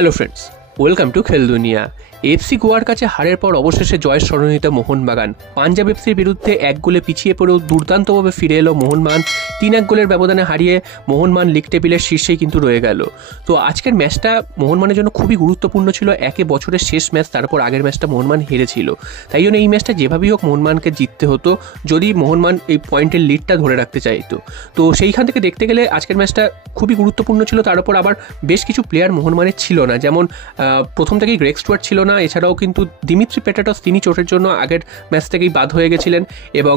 Hello friends, welcome to খেল দুনিয়া। FC গোয়ার কাছে হারের পর অবশেষে জয়ের স্মরণিত মোহনবাগান পাঞ্জাব এফসির বিরুদ্ধে 1 গোলে পিছিয়ে পড়েও দুর্দান্তভাবে ফিরে এলো মোহনবাগান। 3-1 গোলের ব্যবধানে হারিয়ে মোহনবাগান লিগ টেবিলের শীর্ষেই কিন্তু রয়ে গেল। তো আজকের ম্যাচটা মোহনবাগানের জন্য খুবই গুরুত্বপূর্ণ ছিল। একে বছরের শেষ ম্যাচ, তারপর আগের ম্যাচটা মোহনবাগান হেরেছিল, তাই জন্য এই ম্যাচটা যেভাবেই হোক মোহনবাগানকে জিততে হতো যদি মোহনবাগান এই পয়েন্টের লিডটা ধরে রাখতে চাইতো। তো সেইখান থেকে দেখতে গেলে আজকের ম্যাচটা খুবই গুরুত্বপূর্ণ ছিল। তার উপর আবার বেশ কিছু প্লেয়ার মোহনবাগানের ছিল না, যেমন প্রথম থেকেই গ্রেগ স্টুয়ার্ট ছিল না, এছাড়াও কিন্তু দিমিত্রি পেটাটস তিনি চোটের জন্য আগের ম্যাচ থেকেই বাদ হয়ে গেছিলেন, এবং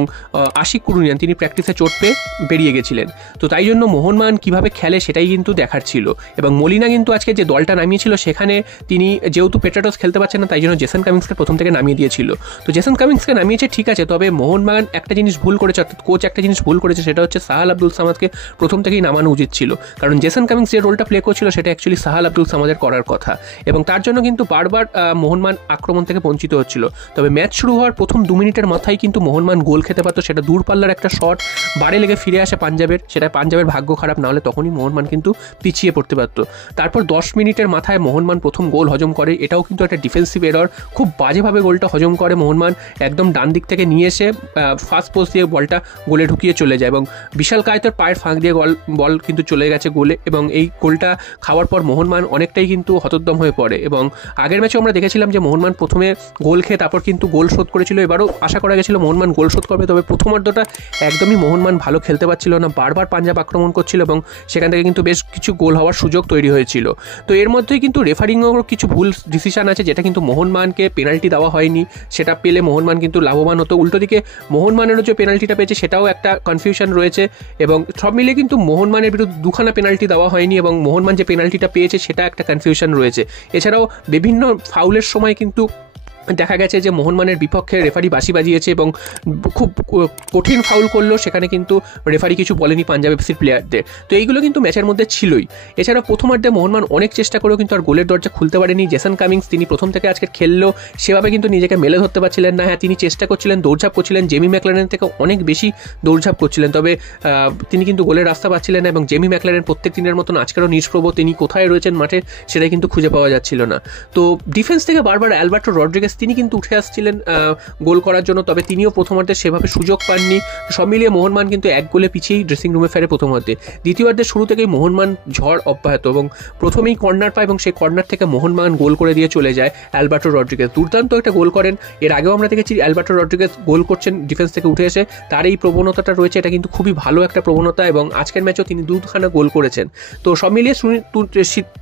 আশিক কুরুনিয়ান তিনি প্র্যাকটিসে চোট পেয়ে বেরিয়ে গেছিলেন। তো তাই জন্য মোহনবাগান কীভাবে খেলে সেটাই কিন্তু দেখার ছিল। এবং মলিনা কিন্তু আজকে যে দলটা নামিয়েছিল সেখানে তিনি যেহেতু পেটাটস খেলতে পারছেন না, তাই জন্য জেসন কামিন্সকে প্রথম থেকে নামিয়ে দিয়েছিল। তো জেসন কামিন্সকে নামিয়েছে ঠিক আছে, তবে মোহনবাগান একটা জিনিস ভুল করেছে, অর্থাৎ কোচ একটা জিনিস ভুল করেছে, সেটা হচ্ছে সাহাল আব্দুল সামাদকে প্রথম থেকেই নামানো উচিত ছিল। কারণ জেসন কামিন্স যে রোলটা প্লে করছিল সেটা অ্যাকচুয়ালি সাহাল আব্দুল সামাদের করার কথা, এবং তার জন্য কিন্তু বারবার মোহনবাগান আক্রমণ থেকে বঞ্চিত হচ্ছিল। তবে ম্যাচ শুরু হওয়ার প্রথম 2 মিনিটের মাথায় কিন্তু মোহনবাগান গোল খেতে পারতো, সেটা দূরপাল্লার একটা শট বারে লেগে ফিরে আসে পাঞ্জাবের, সেটা পাঞ্জাবের ভাগ্য খারাপ, না হলে তখনই মোহনবাগান কিন্তু পিছিয়ে পড়তে পারতো। তারপর 10 মিনিটের মাথায় মোহনবাগান প্রথম গোল হজম করে, এটাও কিন্তু একটা ডিফেন্সিভ এরর, খুব বাজেভাবে গোলটা হজম করে মোহনবাগান, একদম ডান দিক থেকে নিয়ে এসে ফার্স্ট পোস্ট দিয়ে বলটা গোলে ঢুকিয়ে চলে যায়, এবং বিশাল কায়েতের পায়ের ফাঁক দিয়ে বল কিন্তু চলে গেছে গোলে, এবং এই গোলটা খাওয়ার পর মোহনবাগান অনেকটাই কিন্তু হতোদ্যম হয়ে পড়ে। এবং আগের ম্যাচে আমরা দেখেছিলাম যে মোহনবাগান প্রথমে গোল খেয়ে তারপর কিন্তু গোল শোধ করেছিল, এবারও আশা করা গেছিল মোহনবাগান গোল শোধ করবে, তবে প্রথমার্ধটা একদমই মোহনবাগান ভালো খেলতে পারছিল না, বারবার পাঞ্জাব আক্রমণ করছিল, এবং সেখান থেকে কিন্তু বেশ কিছু গোল হওয়ার সুযোগ তৈরি হয়েছিল। তো এর মধ্যেই কিন্তু রেফারিংয়েরও কিছু ভুল ডিসিশন আছে, যেটা কিন্তু মোহনবাগানকে পেনাল্টি দেওয়া হয়নি, সেটা পেলে মোহনবাগান কিন্তু লাভবান হতো। উল্টো দিকে মোহনবাগানেরও যে পেনাল্টিটা পেয়েছে সেটাও একটা কনফিউশন রয়েছে, এবং সব মিলিয়ে কিন্তু মোহনবাগানের বিরুদ্ধে 2খানা পেনাল্টি দেওয়া হয়নি, এবং মোহনবাগান যে পেনাল্টিটা পেয়েছে সেটা একটা কনফিউশন রয়েছে। এছাড়াও বিভিন্ন ফাউলের সময় কিন্তু দেখা গেছে যে মোহনবাগানের বিপক্ষে রেফারি বাঁশি বাজিয়েছে, এবং খুব কঠিন ফাউল করলো, সেখানে কিন্তু রেফারি কিছু বলেনি পাঞ্জাব এফসির প্লেয়ারদের। তো এইগুলো কিন্তু ম্যাচের মধ্যে ছিলই। এছাড়া প্রথমার্ধে মোহনবাগান অনেক চেষ্টা করেও কিন্তু আর গোলের দরজা খুলতে পারেনি। জেসন কামিন্স তিনি প্রথম থেকে আজকে খেললেও সেভাবে কিন্তু নিজেকে মেলে ধরতে পারছিলেন না। হ্যাঁ, তিনি চেষ্টা করছিলেন, দৌড়ঝাঁপ করছিলেন, জেমি ম্যাকলারেন থেকে অনেক বেশি দৌড়ঝাঁপ করছিলেন, তবে তিনি কিন্তু গোলের রাস্তা পাচ্ছিলেন না, এবং জেমি ম্যাকলারেন প্রত্যেক দিনের মতন আজকেরও নিষ্প্রভ, তিনি কোথায় রয়েছেন মাঠে সেটাই কিন্তু খুঁজে পাওয়া যাচ্ছিল না। তো ডিফেন্স থেকে বারবার অ্যালবার্টো রড্রিগেজ তিনি কিন্তু উঠে আসছিলেন গোল করার জন্য, তবে তিনিও প্রথমার্ধে সেভাবে সুযোগ পাননি। সব মিলিয়ে মোহনবাগান কিন্তু 1 গোলে পিছিয়েই ড্রেসিং রুমে ফেরে প্রথমার্ধে। দ্বিতীয়ার্ধের শুরু থেকেই মোহনবাগান ঝড় অব্যাহত, এবং প্রথমেই কর্নার পায়, এবং সেই কর্নার থেকে মোহনবাগান গোল করে দিয়ে চলে যায় অ্যালবার্টো রড্রিগেজ, দুর্দান্ত একটা গোল করেন। এর আগেও আমরা দেখেছি অ্যালবার্টো রড্রিগেজ গোল করছেন ডিফেন্স থেকে উঠে এসে, তার এই প্রবণতাটা রয়েছে, এটা কিন্তু খুবই ভালো একটা প্রবণতা, এবং আজকের ম্যাচেও তিনি 2খানা গোল করেছেন। তো সব মিলিয়ে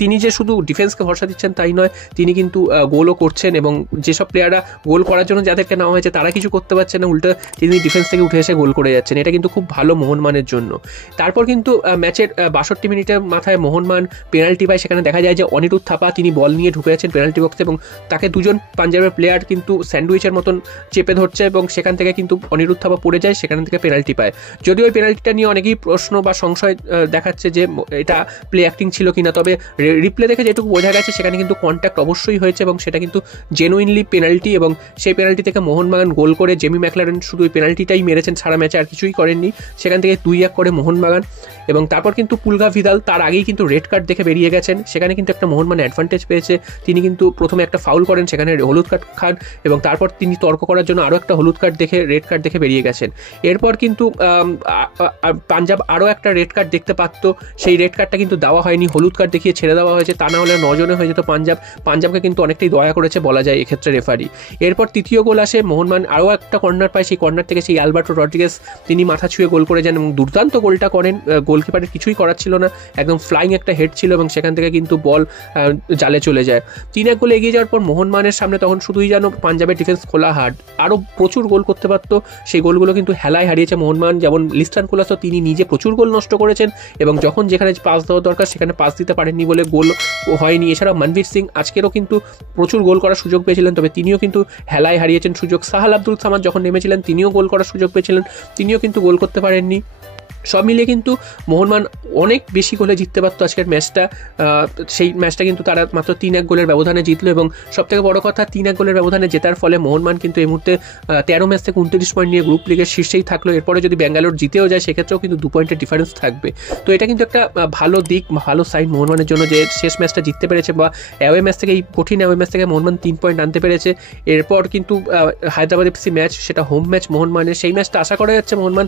তিনি যে শুধু ডিফেন্সকে ভরসা দিচ্ছেন তাই নয়, তিনি কিন্তু গোলও করছেন, এবং যেসব প্লেয়াররা গোল করার জন্য যাদেরকে নেওয়া হয়েছে তারা কিছু করতে পারছে না, উল্টো তিনি ডিফেন্স থেকে উঠে এসে গোল করে যাচ্ছেন, এটা কিন্তু খুব ভালো মোহনবাগানের জন্য। তারপর কিন্তু ম্যাচের 62 মিনিটের মাথায় মোহনবাগান পেনাল্টি পায়, সেখানে দেখা যায় যে অনিরুদ্ধ থাপা তিনি বল নিয়ে ঢুকে যাচ্ছেন পেনাল্টি বক্সে, এবং তাকে 2জন পাঞ্জাবের প্লেয়ার কিন্তু স্যান্ডউইচের মতন চেপে ধরছে, এবং সেখান থেকে কিন্তু অনিরুদ্ধ থাপা পড়ে যায়, সেখান থেকে পেনাল্টি পায়। যদিও ওই পেনাল্টিটা নিয়ে অনেকেই প্রশ্ন বা সংশয় দেখাচ্ছে যে এটা প্লে অ্যাক্টিং ছিল কিনা, তবে রিপ্লে দেখে যেটুকু বোঝা গেছে সেখানে কিন্তু কন্ট্যাক্ট অবশ্যই হয়েছে, এবং সেটা কিন্তু জেনুইনলি পেনাল্টি, এবং সেই পেনাল্টি থেকে মোহনবাগান গোল করে জেমি ম্যাকলারেন শুধু ওই পেনাল্টিটাই মেরেছেন সারা ম্যাচে, আর কিছুই করেননি। সেখান থেকে 2-1 করে মোহনবাগান, এবং তারপর কিন্তু পুলগা ভিদাল তার আগেই কিন্তু রেড কার্ড দেখে বেরিয়ে গেছেন, সেখানে কিন্তু একটা মোহনবাগান অ্যাডভান্টেজ পেয়েছে। তিনি কিন্তু প্রথমে একটা ফাউল করেন, সেখানে হলুদ কার্ড খান, এবং তারপর তিনি তর্ক করার জন্য আরও একটা হলুদ কার্ড দেখে রেড কার্ড দেখে বেরিয়ে গেছেন। এরপর কিন্তু পাঞ্জাব আরও একটা রেড কার্ড দেখতে পারতো, সেই রেড কার্ডটা কিন্তু দেওয়া হয়নি, হলুদ কার্ড দেখিয়ে ছেড়ে দেওয়া হয়েছে, তা না হলে 9 জনে হয়ে যেত পাঞ্জাবকে কিন্তু অনেকটাই দয়া করেছে বলা যায় এক্ষেত্রে রেফারি। এরপর তৃতীয় গোল আসে, মোহনবাগান আরও একটা কর্নার পায়, সেই কর্নার থেকে সেই অ্যালবার্টো রড্রিগেজ তিনি মাথা ছুঁয়ে গোল করে যান, এবং দুর্দান্ত গোলটা করেন, গোলকিপারের কিছুই করার ছিল না, একদম ফ্লাইং একটা হেড ছিল, এবং সেখান থেকে কিন্তু বল জালে চলে যায়। 3-1 গোলে এগিয়ে যাওয়ার পর মোহনবাগানের সামনে তখন শুধুই যেন পাঞ্জাবের ডিফেন্স খোলা হাট, আরও প্রচুর গোল করতে পারতো, সেই গোলগুলো কিন্তু হেলায় হারিয়েছে মোহনবাগান। যেমন লিস্টান কোলাসো তিনি নিজে প্রচুর গোল নষ্ট করেছেন, এবং যখন যেখানে পাস দেওয়া দরকার সেখানে পাস দিতে পারেননি বলে গোল হয়নি। এছাড়াও মনবীর সিং আজকেরও কিন্তু প্রচুর গোল করার সুযোগ পেয়েছিলেন, তবে তিনিও কিন্তু হেলায় হারিয়েছেন সুযোগ। সাহাল আব্দুল সামাদ যখন নেমেছিলেন তিনিও গোল করার সুযোগ পেয়েছিলেন, তিনিও কিন্তু গোল করতে পারেননি। সব মিলিয়ে কিন্তু মোহনবাগান অনেক বেশি গোলে জিততে পারতো আজকের ম্যাচটা। সেই ম্যাচটা কিন্তু তারা মাত্র 3-1 গোলের ব্যবধানে জিতলো, এবং সবথেকে বড় কথা 3-1 গোলের ব্যবধানে জেতার ফলে মোহনবাগান কিন্তু এই মুহূর্তে 13 ম্যাচ থেকে 29 পয়েন্ট নিয়ে গ্রুপ লিগের শীর্ষেই থাকলো। এরপরে যদি ব্যাঙ্গালোর জিতেও যায় সেক্ষেত্রেও কিন্তু 2 পয়েন্টের ডিফারেন্স থাকবে। তো এটা কিন্তু একটা ভালো দিক, ভালো সাইন মোহনবাগানের জন্য যে শেষ ম্যাচটা জিততে পেরেছে, বা অ্যাওয়ে ম্যাচ থেকে, এই কঠিন অ্যাওয়ে ম্যাচ থেকে মোহনবাগান 3 পয়েন্ট আনতে পেরেছে। এরপর কিন্তু হায়দ্রাবাদ এফসি ম্যাচ, সেটা হোম ম্যাচ মোহনবাগানের, সেই ম্যাচটা আশা করা যাচ্ছে মোহনবাগান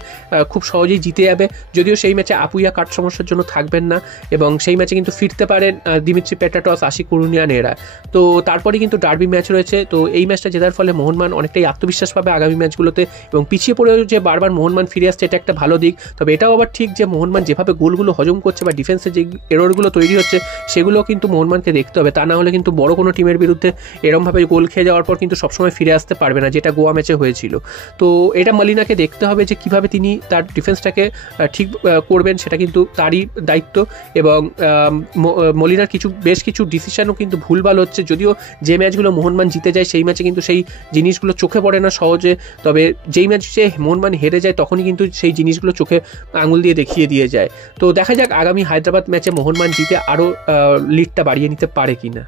খুব সহজেই জিতে যাবে। যদিও সেই ম্যাচে আপুইয়া কাট সমস্যার জন্য থাকবেন না, এবং সেই ম্যাচে কিন্তু ফিরতে পারেন দিমিত্রি পেট্রাটস, আশিক কুরুনিয়ান এরা। তো তারপরে কিন্তু ডার্বি ম্যাচ রয়েছে। তো এই ম্যাচটা জেতার ফলে মোহনবাগান অনেকটাই আত্মবিশ্বাস পাবে আগামী ম্যাচগুলোতে, এবং পিছিয়ে পড়েও যে বারবার মোহনবাগান ফিরে আসছে এটা একটা ভালো দিক। তবে এটাও আবার ঠিক যে মোহনবাগান যেভাবে গোলগুলো হজম করছে বা ডিফেন্সে যে এররগুলো তৈরি হচ্ছে সেগুলো কিন্তু মোহনবাগানকে দেখতে হবে। তা না হলে কিন্তু বড় কোনো টিমের বিরুদ্ধে এরমভাবে গোল খেয়ে যাওয়ার পর কিন্তু সবসময় ফিরে আসতে পারবে না, যেটা গোয়া ম্যাচে হয়েছিল। তো এটা মলিনাকে দেখতে হবে যে কীভাবে তিনি তার ডিফেন্সটাকে ঠিক করবেন, সেটা কিন্তু তারই দায়িত্ব। এবং মলিনার বেশ কিছু ডিসিশনও কিন্তু ভুলভাল হচ্ছে, যদিও যে ম্যাচগুলো মোহনবাগান জিতে যায় সেই ম্যাচে কিন্তু সেই জিনিসগুলো চোখে পড়ে না সহজে। তবে যেই ম্যাচে মোহনবাগান হেরে যায় তখনই কিন্তু সেই জিনিসগুলো চোখে আঙুল দিয়ে দেখিয়ে দিয়ে যায়। তো দেখা যাক আগামী হায়দ্রাবাদ ম্যাচে মোহনবাগান জিতে আরও লিডটা বাড়িয়ে নিতে পারে কিনা।